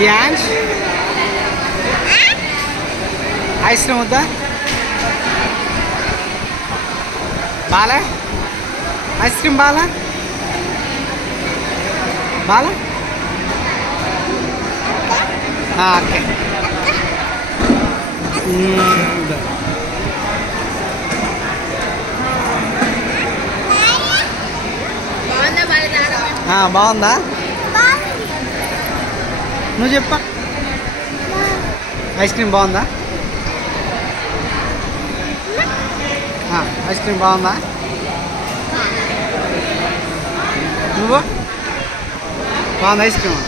cans ice cream వద్దా Bala ice cream Bala Bala okay బాగుందా నువ్వు చెప్పా ఐస్ క్రీమ్ బాగుందా ఐస్ క్రీమ్ బాగుందా నువ్వు బాగుంది ఐస్ క్రీమ్